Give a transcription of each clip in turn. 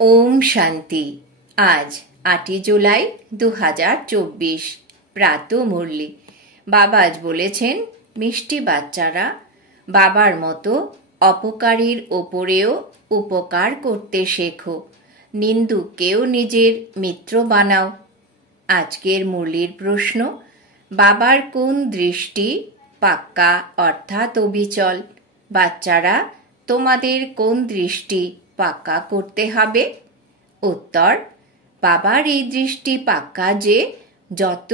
ওম শান্তি। আজ 8 জুলাই 2024 প্রাত মুরলি। বাবা আজ বলেছেন, মিষ্টি বাচ্চারা, বাবার মতো অপকারীর ওপরেও উপকার করতে শেখো, নিন্দুককেও নিজের মিত্র বানাও। আজকের মুরলির প্রশ্ন, বাবার কোন দৃষ্টি পাক্কা অর্থাৎ অবিচল? বাচ্চারা, তোমাদের কোন দৃষ্টি পাক্কা করতে হবে? উত্তর, বাবার এই দৃষ্টি পাক্কা যে যত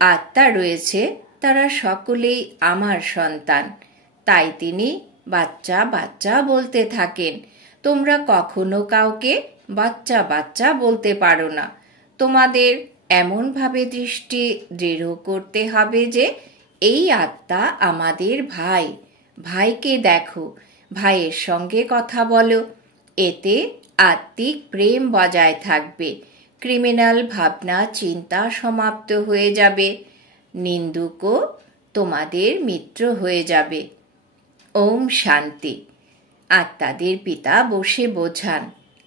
আত্মা রয়েছে তারা সকলেই আমার সন্তান, তাই তিনি বাচ্চা বাচ্চা বলতে থাকেন। তোমরা কখনো কাউকে বাচ্চা বাচ্চা বলতে পারো না। তোমাদের এমনভাবে দৃষ্টি দৃঢ় করতে হবে যে এই আত্মা আমাদের ভাই, ভাইকে দেখো, ভাইয়ের সঙ্গে কথা বলো। এতে আত্মিক প্রেম বজায় থাকবে, ক্রিমিনাল ভাবনা চিন্তা সমাপ্ত হয়ে যাবে, নিন্দুকও তোমাদের মিত্র হয়ে যাবে। ওম শান্তি। আত্মাদের পিতা বসে বোঝান।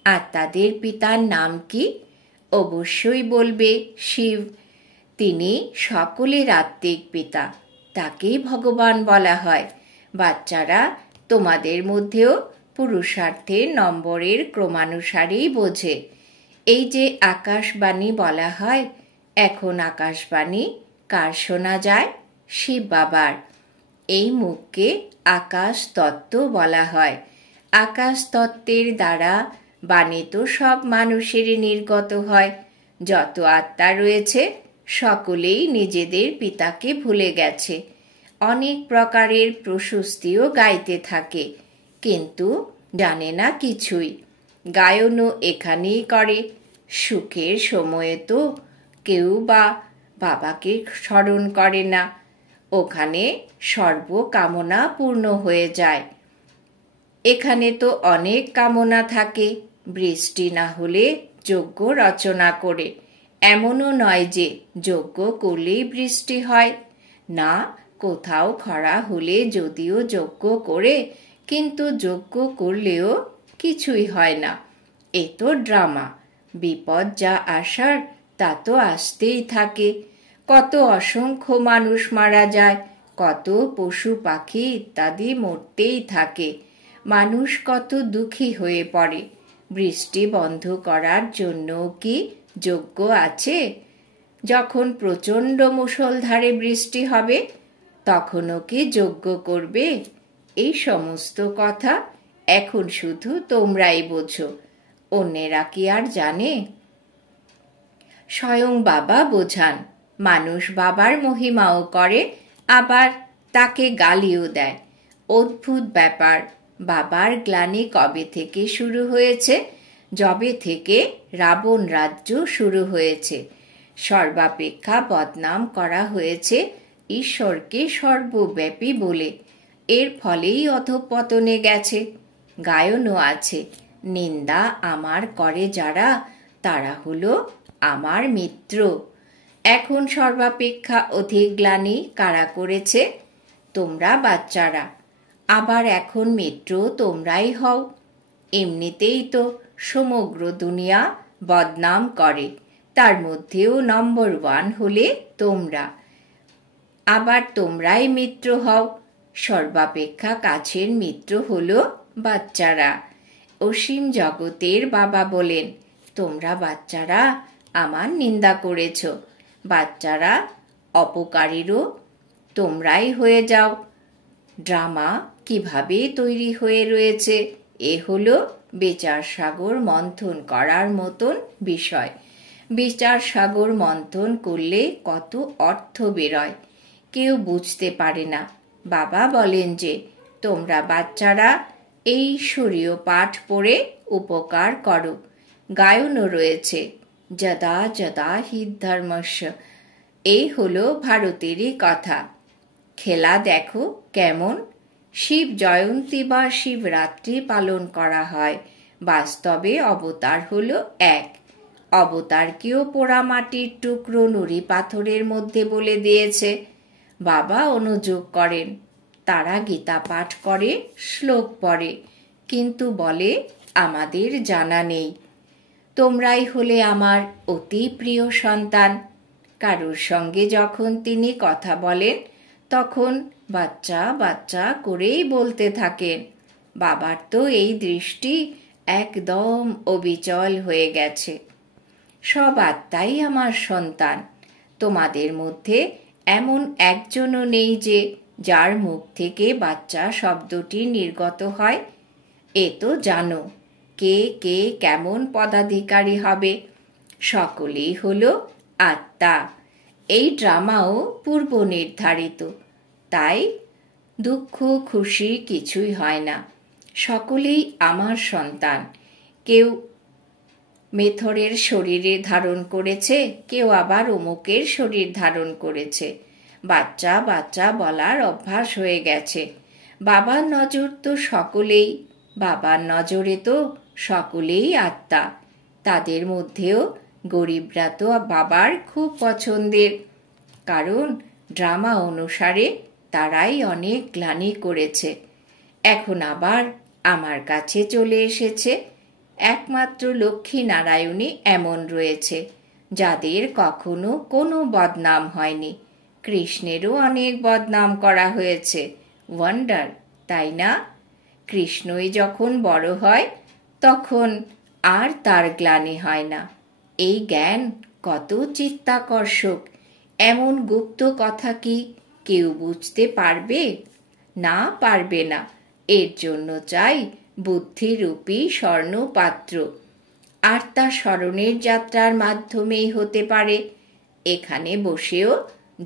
আত্মাদের পিতার নাম কি? অবশ্যই বলবে শিব। তিনি সকলের আত্মিক পিতা, তাকেই ভগবান বলা হয়। বাচ্চারা, তোমাদের মধ্যেও পুরুষার্থের নম্বরের ক্রমানুসারেই বোঝে। এই যে আকাশবাণী বলা হয়, এখন আকাশবাণী কার শোনা যায়? শিব বাবার। এই মুখকে আকাশ তত্ত্ব বলা হয়। আকাশ তত্ত্বের দ্বারা বাণী তো সব মানুষেরই নির্গত হয়। যত আত্মা রয়েছে সকলেই নিজেদের পিতাকে ভুলে গেছে। অনেক প্রকারের প্রশস্তিও গাইতে থাকে, কিন্তু জানে না কিছুই। গায়নও এখানেই করে। সুখের সময়ে তো কেউ বাবাকে স্মরণ করে না। ওখানে সর্বকামনা পূর্ণ হয়ে যায়। এখানে তো অনেক কামনা থাকে। বৃষ্টি না হলে যজ্ঞ রচনা করে। এমনও নয় যে যজ্ঞ করলেই বৃষ্টি হয় না। কোথাও খরা হলে যদিও যজ্ঞ করে, কিন্তু যজ্ঞ করলেও কিছুই হয় না। এ তো ড্রামা। বিপদ যা আসার তা তো আসতেই থাকে। কত অসংখ্য মানুষ মারা যায়, কত পশু পাখি ইত্যাদি মরতেই থাকে। মানুষ কত দুঃখী হয়ে পড়ে। বৃষ্টি বন্ধ করার জন্য কি যজ্ঞ আছে? যখন প্রচণ্ড মুষলধারে বৃষ্টি হবে তখনও কি যজ্ঞ করবে? এই সমস্ত কথা এখন শুধু তোমরাই বোঝো, অন্যেরা কি আর জানে? স্বয়ং বাবা বোঝান। মানুষ বাবার মহিমাও করে, আবার তাকে গালিও দেয়। অদ্ভুত ব্যাপার। বাবার গ্লানি কবে থেকে শুরু হয়েছে? যবে থেকে রাবণ রাজ্য শুরু হয়েছে। সর্বাপেক্ষা বদনাম করা হয়েছে ঈশ্বরকে সর্বব্যাপী বলে। এর ফলেই অধঃপতনে গেছে। গায়নও আছে, নিন্দা আমার করে যারা, তারা হলো আমার মিত্র। এখন সর্বাপেক্ষা অধিক গ্লানি কারা করেছে? তোমরা বাচ্চারা। আবার এখন মিত্র তোমরাই হও। এমনিতেই তো সমগ্র দুনিয়া বদনাম করে, তার মধ্যেও নম্বর 1 হলে তোমরা। আবার তোমরাই মিত্র হও। সর্বাপেক্ষা কাছের মিত্র হলো বাচ্চারা। অসীম জগতের বাবা বলেন, তোমরা বাচ্চারা আমার নিন্দা করেছ। বাচ্চারা, অপকারীরও তোমরাই হয়ে যাও। ড্রামা কিভাবে তৈরি হয়ে রয়েছে, এ হলো বিচার সাগর মন্থন করার মতন বিষয়। বিচার সাগর মন্থন করলে কত অর্থ বেরোয়, কেউ বুঝতে পারে না। বাবা বলেন যে তোমরা বাচ্চারা এই ঈশ্বরীয় পাঠ পড়ে উপকার করো। গায়নও রয়েছে, যদা যদা হি ধর্মস্য। এই হলো ভারতেরই কথা। খেলা দেখো কেমন। শিব জয়ন্তী বা শিবরাত্রি পালন করা হয়। বাস্তবে অবতার হলো এক। অবতারকেও পোড়া মাটির টুকরো নুড়ি পাথরের মধ্যে বলে দিয়েছে। বাবা অনুযোগ করেন। তারা গীতা পাঠ করে, শ্লোক পড়ে, কিন্তু বলে আমাদের জানা নেই। তোমরাই হলে আমার অতি প্রিয় সন্তান। কারুর সঙ্গে যখন তিনি কথা বলেন তখন বাচ্চা বাচ্চা করেই বলতে থাকেন। বাবার তো এই দৃষ্টি একদম অবিচল হয়ে গেছে। সব আত্মাই আমার সন্তান। তোমাদের মধ্যে এমন একজনও নেই যে যার মুখ থেকে বাচ্চা শব্দটি নির্গত হয়। এ তো জানো কে কে কেমন পদাধিকারী হবে। সকলেই হলো আত্মা। এই ড্রামাও পূর্ব নির্ধারিত, তাই দুঃখ খুশি কিছুই হয় না। সকলেই আমার সন্তান। কেউ মেথরের শরীরে ধারণ করেছে, কেউ আবার অমুকের শরীর ধারণ করেছে। বাচ্চা বাচ্চা বলার অভ্যাস হয়ে গেছে। বাবার নজর তো সকলেই, বাবার নজরে তো সকলেই আত্মা। তাদের মধ্যেও গরিবরা তো বাবার খুব পছন্দের, কারণ ড্রামা অনুসারে তারাই অনেক গ্লানি করেছে। এখন আবার আমার কাছে চলে এসেছে। একমাত্র লক্ষ্মী নারায়ণী এমন রয়েছে যাদের কখনো কোনো বদনাম হয়নি। কৃষ্ণেরও অনেক বদনাম করা হয়েছে। ওয়ান্ডার, তাই না? কৃষ্ণই যখন বড় হয় তখন আর তার গ্লানি হয় না। এই জ্ঞান কত চিত্তাকর্ষক। এমন গুপ্ত কথা কি কেউ বুঝতে পারবে? না, পারবে না। এর জন্য চাই বুদ্ধিরূপী স্বর্ণপাত্র। আর তা স্মরণের যাত্রার মাধ্যমেই হতে পারে। এখানে বসেও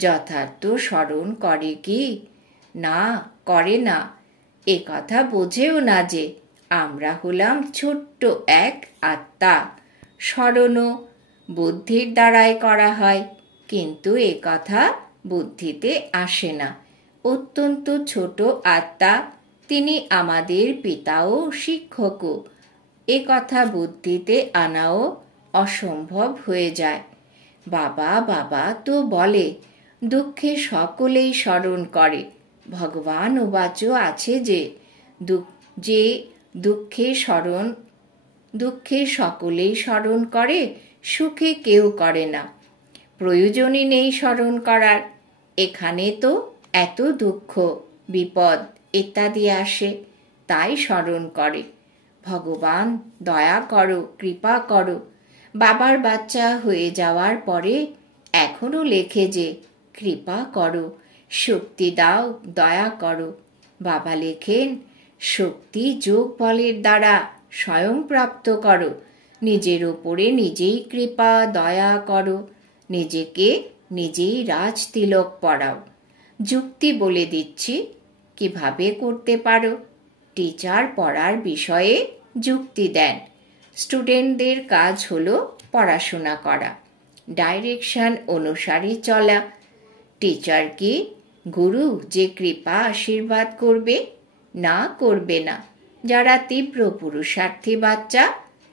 যথার্থ স্মরণ করে কি? না, করে না। এ কথা বোঝেও না যে আমরা হলাম ছোট্ট এক আত্মা। স্মরণও বুদ্ধির দ্বারাই করা হয়, কিন্তু এ কথা বুদ্ধিতে আসে না। অত্যন্ত ছোট আত্মা, তিনি আমাদের পিতা ও শিক্ষকও। এ কথা বুদ্ধিতে আনাও অসম্ভব হয়ে যায়। বাবা বাবা তো বলে, দুঃখে সকলেই স্মরণ করে। ভগবান উবাচও আছে যে দুঃখে সকলেই স্মরণ করে, সুখে কেউ করে না। প্রয়োজনই নেই স্মরণ করার। এখানে তো এত দুঃখ বিপদ ইত্যাদি আসে, তাই স্মরণ করে। ভগবান দয়া করো, কৃপা করো। বাবার বাচ্চা হয়ে যাওয়ার পরে এখনো লেখে যে কৃপা করো, শক্তি দাও, দয়া করো। বাবা লেখেন শক্তি যোগ বলের দ্বারা স্বয়ং প্রাপ্ত করো। নিজের ওপরে নিজেই কৃপা দয়া করো। নিজেকে নিজেই রাজ তিলক পরাও। যুক্তি বলে দিচ্ছি কিভাবে করতে পারো। টিচার পড়ার বিষয়ে যুক্তি দেন। স্টুডেন্টদের কাজ হলো পড়াশোনা করা, ডাইরেকশন অনুসারে চলা। টিচার কি গুরু যে কৃপা আশীর্বাদ করবে? না, করবে না। যারা তীব্র পুরুষার্থী বাচ্চা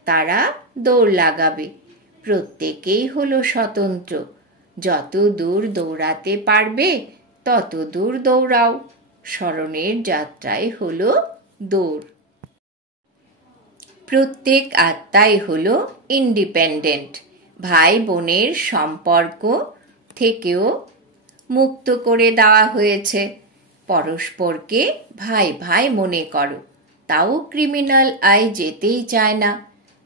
তারা দৌড় লাগাবে। প্রত্যেকেই হলো স্বতন্ত্র। যত দূর দৌড়াতে পারবে তত দূর দৌড়াও। স্মরণের যাত্রায় হলো দৌড়। প্রত্যেক আত্মাই হলো ইন্ডিপেন্ডেন্ট। ভাই বোনের সম্পর্ক থেকেও মুক্ত করে দেওয়া হয়েছে। পরস্পরকে ভাই ভাই মনে করো, তাও ক্রিমিনাল আই যেতেই চায় না।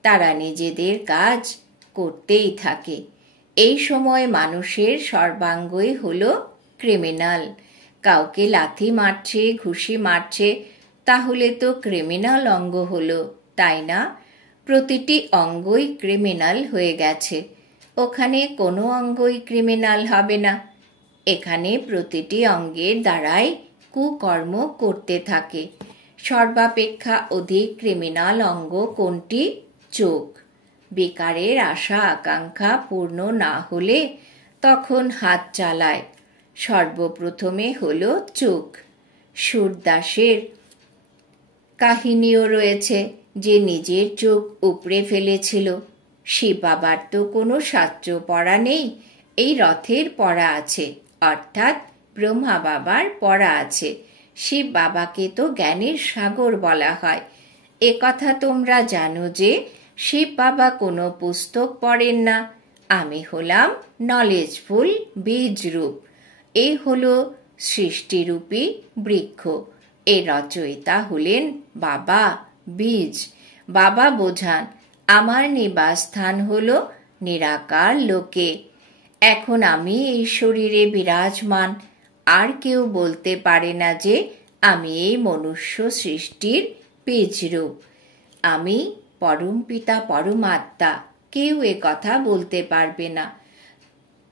তারা নিজেদের কাজ করতেই থাকে। এই সময় মানুষের সর্বাঙ্গই হলো ক্রিমিনাল। কাউকে লাথি মারছে, ঘুষি মারছে, তাহলে তো ক্রিমিনাল অঙ্গ হলো, তাই না? প্রতিটি অঙ্গই ক্রিমিনাল হয়ে গেছে। ওখানে কোনো অঙ্গই ক্রিমিনাল হবে না। এখানে প্রতিটি অঙ্গের দ্বারাই কুকর্ম করতে থাকে। সর্বাপেক্ষা অধিক ক্রিমিনাল অঙ্গ কোনটি? চোখ। বিকারের আশা আকাঙ্ক্ষা পূর্ণ না হলে তখন হাত চালায়। সর্বপ্রথমে হলো চোখ। সূরদাসের কাহিনীও রয়েছে যে নিজের চোখ উপড়ে ফেলেছিল। শিব বাবার তো কোনো শাস্ত্র পড়া নেই, এই রথের পড়া আছে, অর্থাৎ ব্রহ্মা বাবার পড়া আছে। শিব বাবাকে তো জ্ঞানের সাগর বলা হয়। এ কথা তোমরা জানো যে শিব বাবা কোনো পুস্তক পড়েন না। আমি হলাম নলেজফুল বীজ রূপ। এই হলো সৃষ্টিরূপী বৃক্ষ। এর রচয়িতা হলেন বাবা বীজ। বাবা বোঝান আমার নিবাসস্থান হলো নিরাকার লোকে। এখন আমি এই শরীরে বিরাজমান। আর কেউ বলতে পারে না যে আমি এই মনুষ্য সৃষ্টির বীজ রূপ। আমি পরম পিতা পরমাত্মা। কেউ এ কথা বলতে পারবে না।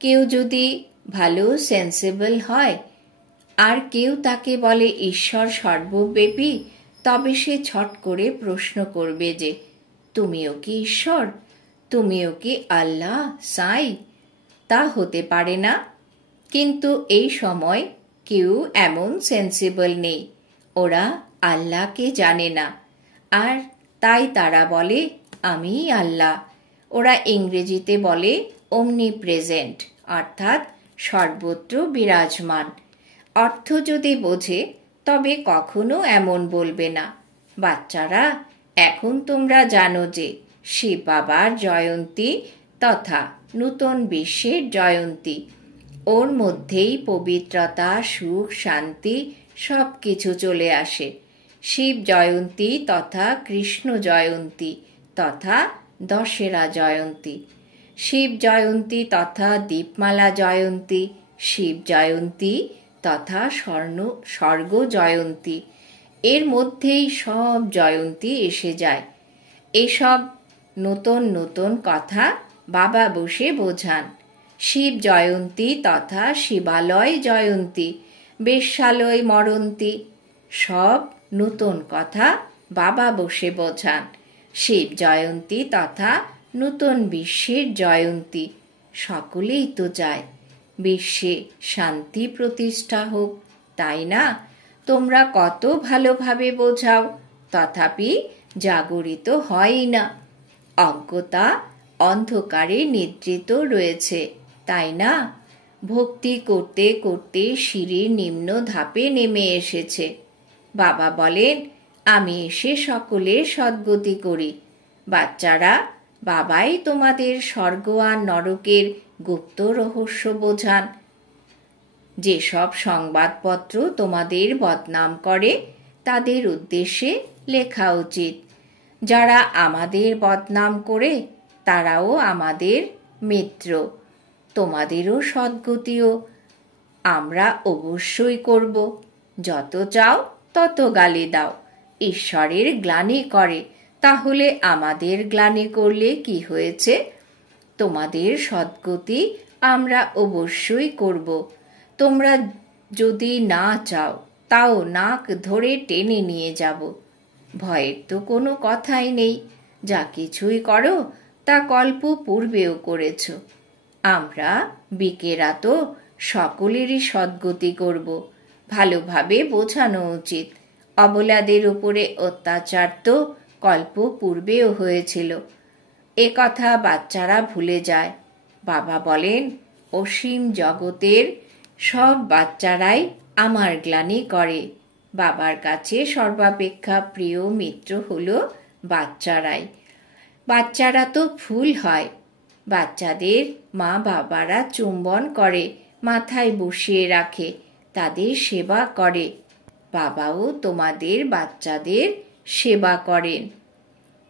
কেউ যদি ভালো সেন্সিবল হয় আর কেউ তাকে বলে ঈশ্বর সর্বব্যাপী, তবে সে ছট করে প্রশ্ন করবে যে তুমিও কি ঈশ্বর? তুমিও কি আল্লাহ সাই? তা হতে পারে না। কিন্তু এই সময় কেউ এমন সেন্সিবল নেই। ওরা আল্লাহকে জানে না, আর তাই তারা বলে আমি আল্লাহ। ওরা ইংরেজিতে বলে omnipresent, অর্থাৎ সর্বত্র বিরাজমান। অর্থ যদি বোঝে তবে কখনো এমন বলবে না। বাচ্চারা, এখন তোমরা জানো যে শিব বাবার জয়ন্তী তথা নূতন বিশ্বের জয়ন্তী। ওর মধ্যেই পবিত্রতা, সুখ, শান্তি সব কিছু চলে আসে। শিব জয়ন্তী তথা কৃষ্ণ জয়ন্তী তথা দশেরা জয়ন্তী, শিব জয়ন্তী তথা দীপমালা জয়ন্তী, শিব জয়ন্তী তথা স্বর্গ জয়ন্তী। এর মধ্যেই সব জয়ন্তী এসে যায়। এসব নতুন নতুন কথা বাবা বসে বোঝান। শিব জয়ন্তী তথা শিবালয় জয়ন্তী, বেশ্যালয় মরন্তী, সব নতুন কথা বাবা বসে বোঝান। শিব জয়ন্তী তথা নূতন বিশ্বের জয়ন্তী। সকলেই তো চায় বিশ্বে শান্তি প্রতিষ্ঠা হোক, তাই না? তোমরা কত ভালোভাবে বোঝাও, তথাপি জাগরিত হয়ই না। অজ্ঞতা অন্ধকারে নিদ্রিত রয়েছে, তাই না? ভক্তি করতে করতে সিঁড়ির নিম্ন ধাপে নেমে এসেছে। বাবা বলেন আমি এসে সকলের সদ্গতি করি। বাচ্চারা, বাবাই তোমাদের স্বর্গ আর নরকের গুপ্ত রহস্য বোঝান। যেসব সংবাদপত্র তোমাদের বদনাম করে তাদের উদ্দেশ্যে লেখা উচিত। যারা আমাদের বদনাম করে তারাও আমাদের মিত্র। তোমাদেরও সদ্গতিও আমরা অবশ্যই করব। যত চাও তত গালি দাও। ঈশ্বরের গ্লানি করে, তাহলে আমাদের গ্লানি করলে কি হয়েছে? তোমাদের সদ্গতি আমরা অবশ্যই করব। তোমরা যদি না চাও তাও নাক ধরে টেনে নিয়ে যাব। ভয়ের তো কোনো কথাই নেই। যা কিছুই করো তা কল্প পূর্বেও করেছ। আমরা বিকেরা তো সকলেরই সদ্গতি করব। ভালোভাবে বোঝানো উচিত। অবলাদের উপরে অত্যাচার তো কল্প পূর্বেও হয়েছিল। এ কথা বাচ্চারা ভুলে যায়। বাবা বলেন অসীম জগতের সব বাচ্চারাই আমার গ্লানি করে। বাবার কাছে সর্বাপেক্ষা প্রিয় মিত্র হলো বাচ্চারাই। বাচ্চারা তো ফুল হয়। বাচ্চাদের মা বাবারা চুম্বন করে, মাথায় বসিয়ে রাখে, তাদের সেবা করে। বাবাও তোমাদের বাচ্চাদের সেবা করেন।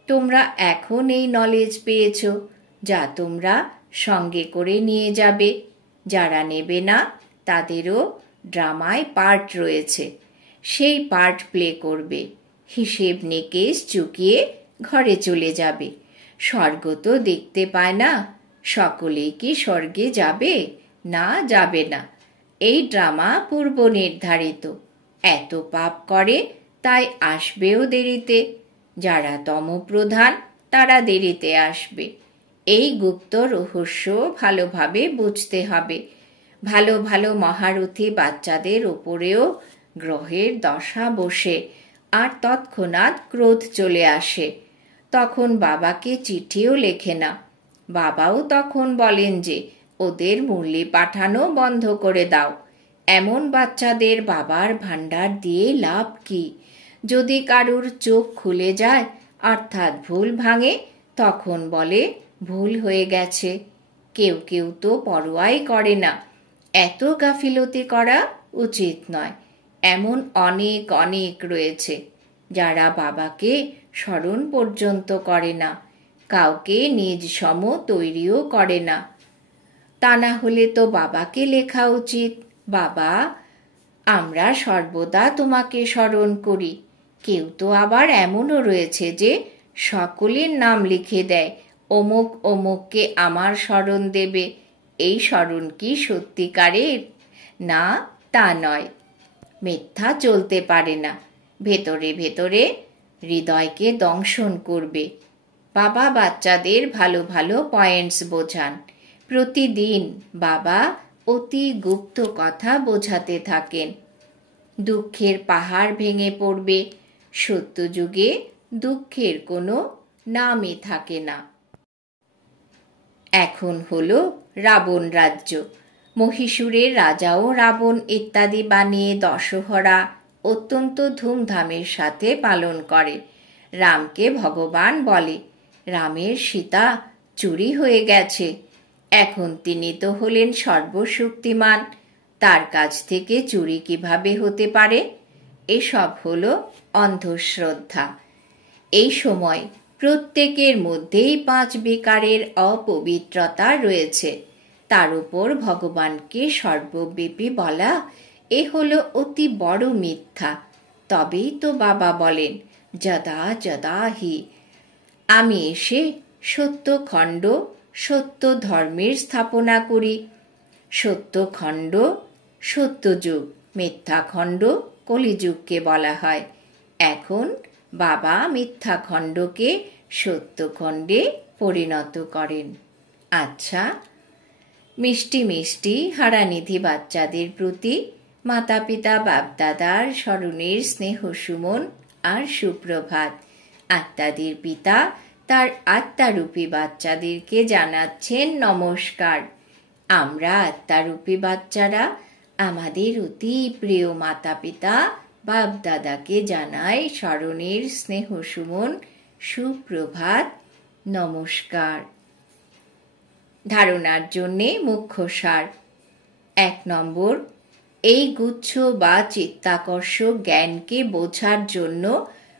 তোমরা এখন এই নলেজ পেয়েছ, যা তোমরা সঙ্গে করে নিয়ে যাবে। যারা নেবে না তাদেরও ড্রামায় পার্ট রয়েছে, সেই পার্ট প্লে করবে। হিসেব নিকেশ চুকিয়ে ঘরে চলে যাবে। স্বর্গ তো দেখতে পায় না। সকলেই কি স্বর্গে যাবে? না, যাবে না। এই ড্রামা পূর্ব নির্ধারিত। এত পাপ করে তাই আসবেও দেরিতে। যারা তমপ্রধান তারা দেরিতে আসবে। এই গুপ্ত রহস্য ভালোভাবে বুঝতে হবে। ভালো ভালো মহারথী বাচ্চাদের উপরেও গ্রহের দশা বসে, আর তৎক্ষণাৎ ক্রোধ চলে আসে। তখন বাবাকে চিঠিও লেখে না। বাবাও তখন বলেন যে ওদের মুরলি পাঠানো বন্ধ করে দাও। এমন বাচ্চাদের বাবার ভান্ডার দিয়ে লাভ কি? যদি কারুর চোখ খুলে যায় অর্থাৎ ভুল ভাঙে, তখন বলে ভুল হয়ে গেছে। কেউ কেউ তো পরোয়াই করে না। এত গাফিলতি করা উচিত নয়। এমন অনেক অনেক রয়েছে যারা বাবাকে স্মরণ পর্যন্ত করে না, কাউকে নিজ সম তৈরিও করে না। তা না হলে তো বাবাকে লেখা উচিত, বাবা, আমরা সর্বদা তোমাকে স্মরণ করি। কেউ তো আবার এমনও রয়েছে যে সকলের নাম লিখে দেয়, অমুক অমুককে আমার স্মরণ দেবে। এই স্মরণ কি সত্যিকারের? না, তা নয়। মিথ্যা চলতে পারে না। ভেতরে ভেতরে হৃদয়কে দংশন করবে। বাবা বাচ্চাদের ভালো ভালো পয়েন্টস বোঝান। প্রতিদিন বাবা অতি গুপ্ত কথা বোঝাতে থাকেন। দুঃখের পাহাড় ভেঙে পড়বে। সত্যযুগে দুঃখের কোনো নামই থাকে না। এখন হলো রাবণ রাজ্য। মহীশূরের রাজাও রাবণ ইত্যাদি বানিয়ে দশহরা অত্যন্ত ধুমধামের সাথে পালন করে। রামকে ভগবান বলে। রামের সীতা চুরি হয়ে গেছে। এখন তিনি তো হলেন সর্বশক্তিমান, তার কাছ থেকে চুরি কিভাবে হতে পারে? এসব হলো অন্ধশ্রদ্ধা। এই সময় প্রত্যেকের মধ্যেই 5 বিকারের অপবিত্রতা রয়েছে। তার উপর ভগবানকে সর্বব্যাপী বলা, এ হলো অতি বড় মিথ্যা। তবেই তো বাবা বলেন, যদা যদা হি, আমি এসে সত্যখণ্ড সত্য ধর্মের স্থাপনা করি। সত্যখণ্ড সত্যযুগ, মিথ্যাখণ্ড কলিযুগকে বলা হয়। এখন বাবা মিথ্যাখণ্ডকে সত্যখণ্ডে পরিণত করেন। আচ্ছা, মিষ্টি মিষ্টি হারানিধি বাচ্চাদের প্রতি মাতা পিতা বাপদাদার স্মরণের স্নেহ সুমন আর সুপ্রভাত। আত্মাদের পিতা তার আত্মারূপী বাচ্চাদেরকে জানাচ্ছেন নমস্কার। আমরা আত্মারূপী বাচ্চারা আমাদের অতি প্রিয় মাতা পিতা বাপদাদাকে জানাই স্মরণের স্নেহ সুমন সুপ্রভাত, নমস্কার। ধারণার জন্যে মুখ্য সার। 1 নম্বর, এই গুচ্ছ বা চিত্তাকর্ষক জ্ঞানকে বোঝার জন্য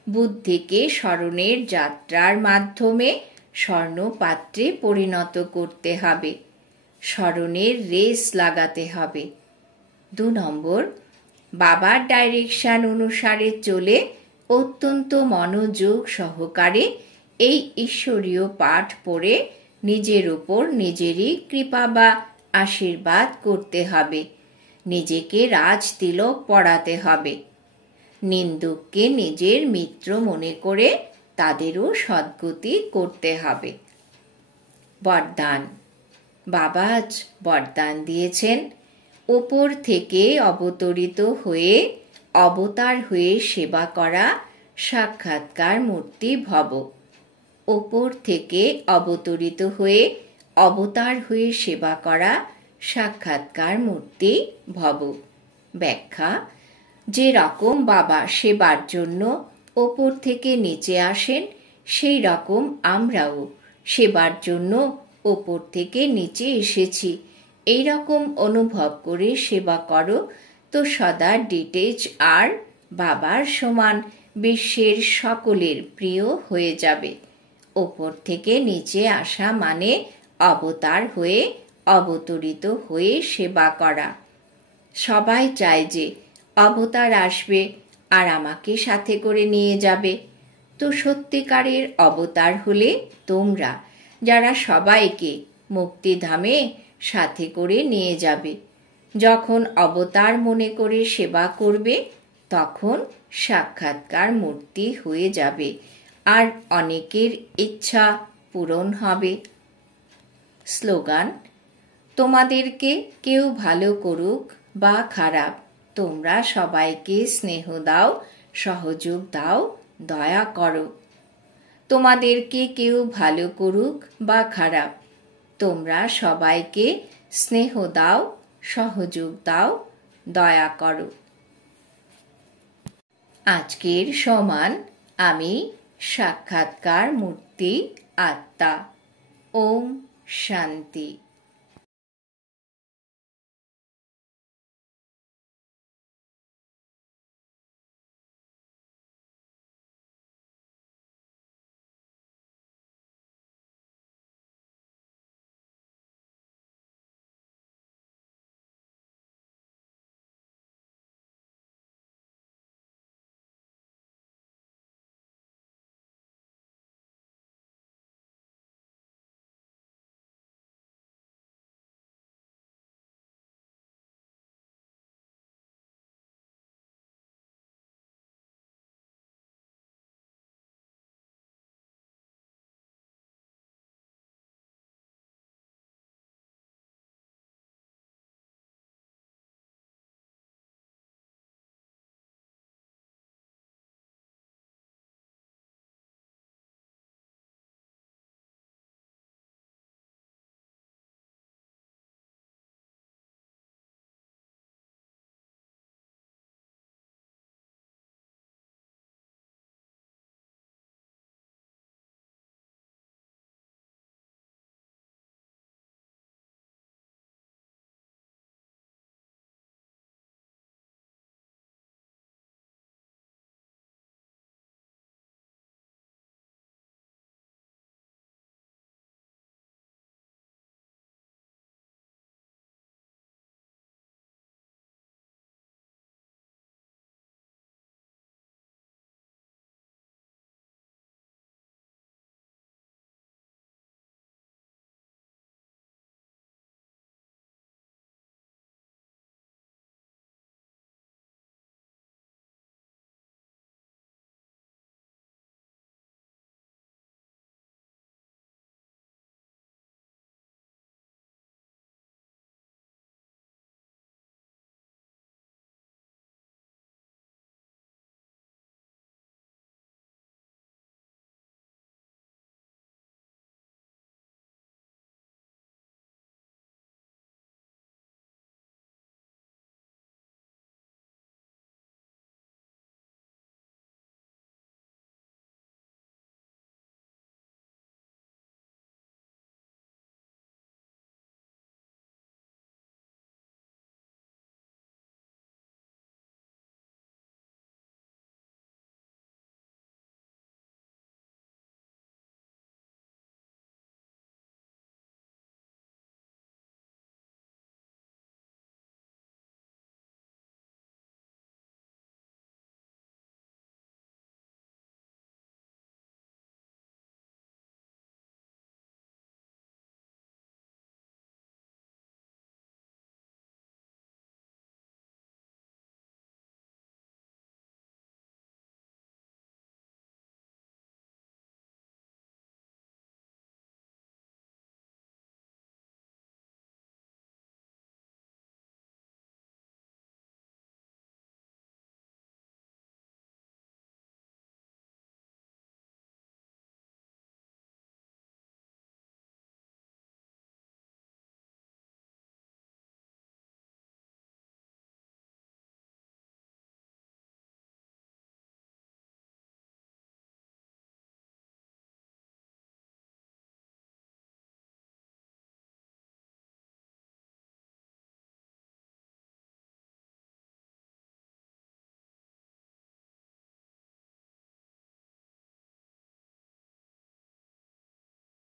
বুদ্ধিকে স্মরণের যাত্রার মাধ্যমে স্বর্ণপাত্রে পরিণত করতে হবে। স্মরণের রেস লাগাতে হবে। 2 নম্বর, বাবার ডাইরেকশন অনুসারে চলে অত্যন্ত মনোযোগ সহকারে এই ঈশ্বরীয় পাঠ পড়ে নিজের উপর নিজেরই কৃপা বা আশীর্বাদ করতে হবে। নিজেকে রাজ তিলক পরাতে হবে। নিন্দুককে নিজের মিত্র মনে করে তাদেরও সদ্গতি করতে হবে। বরদান। বাবা আজ বরদান দিয়েছেন, ওপর থেকে অবতরিত হয়ে অবতার হয়ে সেবা করা সাক্ষাৎকার মূর্তি ভব। ওপর থেকে অবতরিত হয়ে অবতার হয়ে সেবা করা সাক্ষাৎকার মূর্তি ভব। ব্যাখ্যা: যে রকম বাবা সেবার জন্য ওপর থেকে নিচে আসেন, সেই রকম আমরাও সেবার জন্য ওপর থেকে নিচে এসেছি। এই রকম অনুভব করে সেবা করো তো সদা ডিটেচ আর বাবার সমান বিশ্বের সকলের প্রিয় হয়ে যাবে। ওপর থেকে নিচে আসা মানে অবতার হয়ে অবতরিত হয়ে সেবা করা। সবাই চায় যে অবতার আসবে আর আমাকে সাথে করে নিয়ে যাবে। তো সত্যিকারের অবতার হলে তোমরা, যারা সবাইকে মুক্তিধামে সাথে করে নিয়ে যাবে। যখন অবতার মনে করে সেবা করবে, তখন সাক্ষাৎকার মূর্তি হয়ে যাবে আর অনেকের ইচ্ছা পূরণ হবে। স্লোগান: তোমাদেরকে কেউ ভালো করুক বা খারাপ, তোমরা সবাইকে স্নেহ দাও, সহযোগ দাও, দয়া করো। তোমাদেরকে কেউ ভালো করুক বা খারাপ, তোমরা সবাইকে স্নেহ দাও, সহযোগ দাও, দয়া করো। আজকের সমান আমি সাক্ষাৎকার মূর্তি আত্মা। ওম শান্তি।